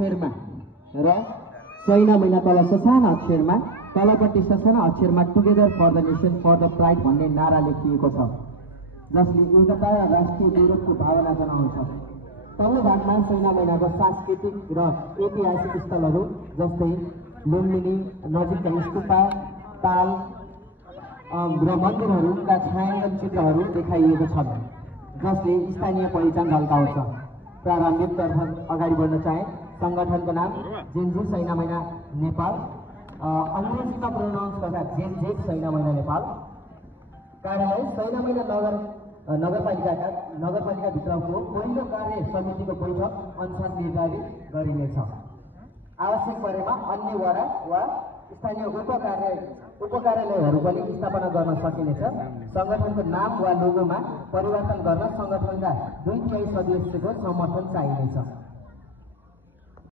अक्षरमा र सैना महिना तल ससाना अक्षरमा तलपट्टि ससाना अक्षरमा together for the nation for the pride भन्ने नारा लेखिएको छ, जसले एकता र राष्ट्रिय गौरवको भावना जनाउँछ। तल्लो भागमा सैना महिनाको सांस्कृतिक र ऐतिहासिक स्थलहरू जस्तै लुम्बिनी नजिकका स्तूपा, ताल र मन्दिरहरूका छायाङ्कन चित्रहरू देखाइएको छ, जसले स्थानीय पहिचान झल्काउँछ। प्रारम्भिकतर्फ अगाडि बढ्न चाहे सङ्गठनको नाम जेनजी सैना महिना नेपाल, अङ्ग्रेजीमा प्रोनाउन्स गर्दा जेनजेक सैना महिना नेपाल। कार्यालय सैना महिना नगरपालिकाभित्रको पहिलो कार्य समितिको बैठक अनुसार निर्धारित गरिनेछ। आवश्यक परेमा अन्य वडा वा स्थानीय उपकार्यालयहरू पनि स्थापना गर्न सकिनेछ। सङ्गठनको नाम वा लोगोमा परिवर्तन गर्न सङ्गठनका 2/3 सदस्यको समर्थन चाहिनेछ।